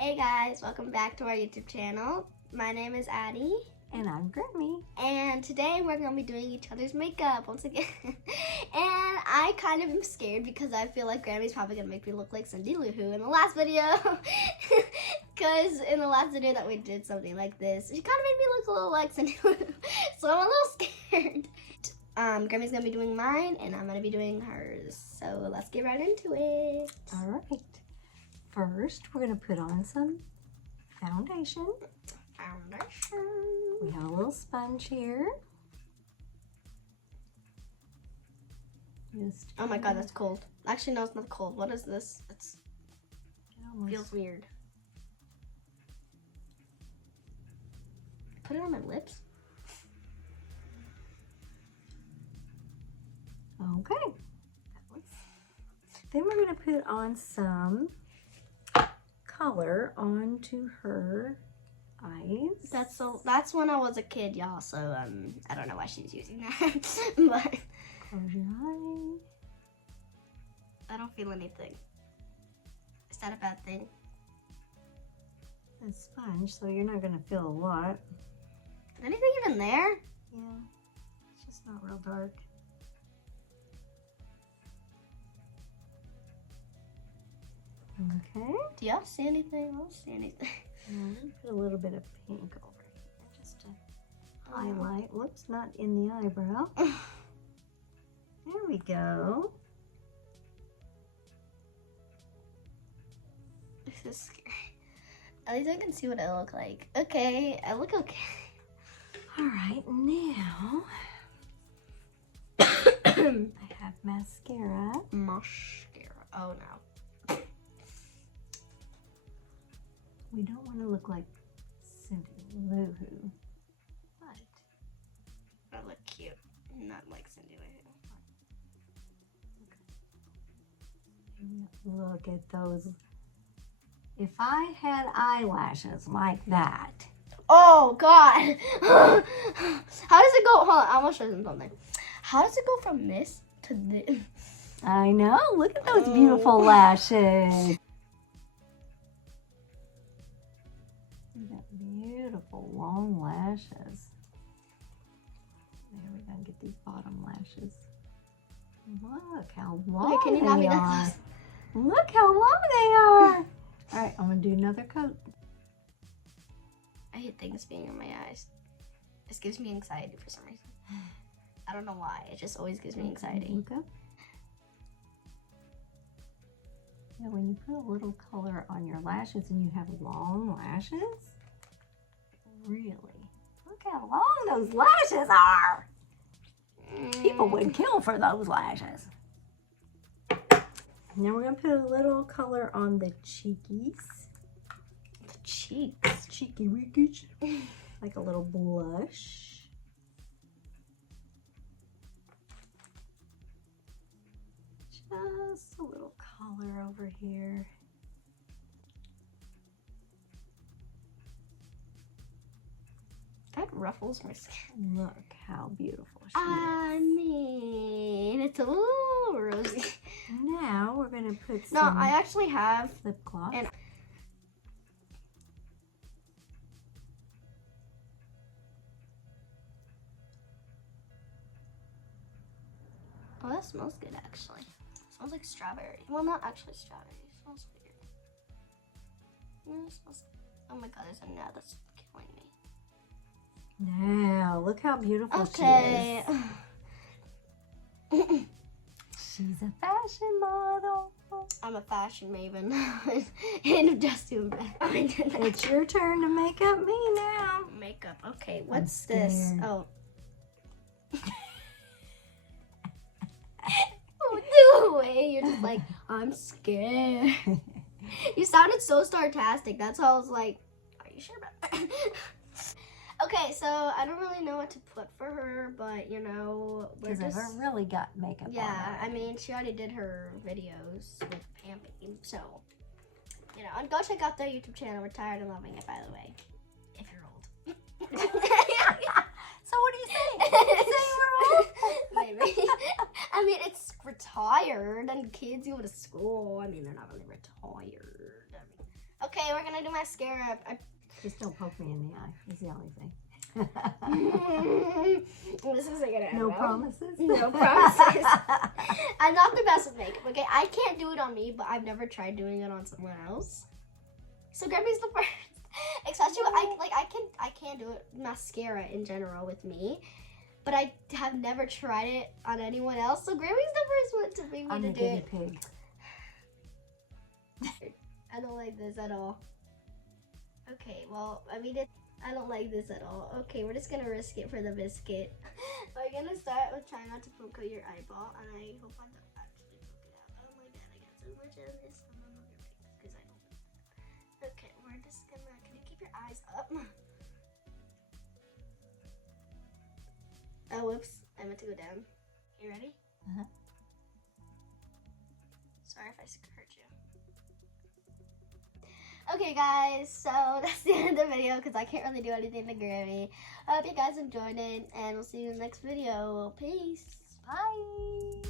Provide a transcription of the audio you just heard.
Hey guys, welcome back to our YouTube channel. My name is Addie. And I'm Grammy. And today we're going to be doing each other's makeup once again. And I kind of am scared because I feel like Grammy's probably going to make me look like Cindy Lou Who in the last video. Because in the last video that we did something like this, she kind of made me look a little like Cindy Lou Who. So I'm a little scared. Grammy's going to be doing mine and I'm going to be doing hers. So let's get right into it. All right. First, we're going to put on some foundation. We have a little sponge here. Just oh my god, that's cold. Actually, no, it's not cold. What is this? It feels weird. Put it on my lips. Okay. Then we're going to put on some color onto her eyes. That's when I was a kid, y'all. So I don't know why she's using that, but Close your eye. I don't feel anything. Is that a bad thing? It's sponge, so you're not gonna feel a lot. Is anything even there? Yeah, it's just not real dark. Okay. Do y'all see anything? I don't see anything. Put a little bit of pink over here just to highlight. Whoops, not in the eyebrow. There we go. This is scary. At least I can see what I look like. Okay, I look okay. All right, now I have mascara. Mascara. Oh no. We don't want to look like Cindy Lou Who, but I look cute, not like Cindy Lou Who. look at those. If I had eyelashes like that. Oh God! How does it go? Hold on, I want to show you something. How does it go from this to this? I know. Look at those beautiful lashes. You got beautiful long lashes. There, we're gonna get these bottom lashes. Look how long Okay, can you not they be that are. close? Look how long they are. All right, I'm gonna do another coat. I hate things being in my eyes. This gives me anxiety for some reason. I don't know why. It just always gives me anxiety. Look up. Yeah, when you put a little color on your lashes and you have long lashes, really, look how long those lashes are. People would kill for those lashes. Now we're gonna put a little color on the cheekies. The cheeks. Cheeky weekies. Like a little blush. Just a little color over here. That ruffles my skin. Look how beautiful she I is. mean, it's a little rosy. Now we're gonna put No, some I actually have. lip gloss. And oh, that smells good actually. It smells like strawberry. Well, not actually strawberry. It smells weird. No, it smells. Oh my god, there's a gnat that's killing me. Now look how beautiful Okay. she is. She's a fashion model. I'm a fashion maven. And I'm just doing bad. It's your turn to make up me now. Makeup. Okay, what's this? scared. Oh. Oh, no way. You're just like, I'm scared. You sounded so sarcastic. That's why I was like, are you sure about that? Okay, so I don't really know what to put for her, but you know, we're Because just... I've really got makeup on. Yeah, her. I mean, she already did her videos with Pampy, so, you know, and go check out their YouTube channel, Retired and Loving It, by the way, if you're old. So what do you say? You say we're old? Maybe. I mean, it's retired, and kids go to school. I mean, they're not really retired. I mean, Okay, we're gonna do mascara. Just don't poke me in the eye. Is the only thing. This isn't gonna end No well. promises. No promises. I'm not the best with makeup. Okay, I can't do it on me, but I've never tried doing it on someone else. So Grammy's the first. Especially, I can do it mascara in general with me, but I have never tried it on anyone else. So Grammy's the first one to bring me I'm to the do guinea it. pig. I don't like this at all. Okay, well, I don't like this at all. Okay, we're just gonna risk it for the biscuit. We're gonna start with trying not to poke out your eyeball, and I hope I don't actually poke it out. Oh my god, I got so much of this on one of your face because I don't. Okay, we're just gonna. Can you keep your eyes up? Oh, whoops! I meant to go down. You ready? Sorry if I hurt you. Okay guys, so that's the end of the video because I can't really do anything to Grammy. I hope you guys enjoyed it and we'll see you in the next video. Peace. Bye.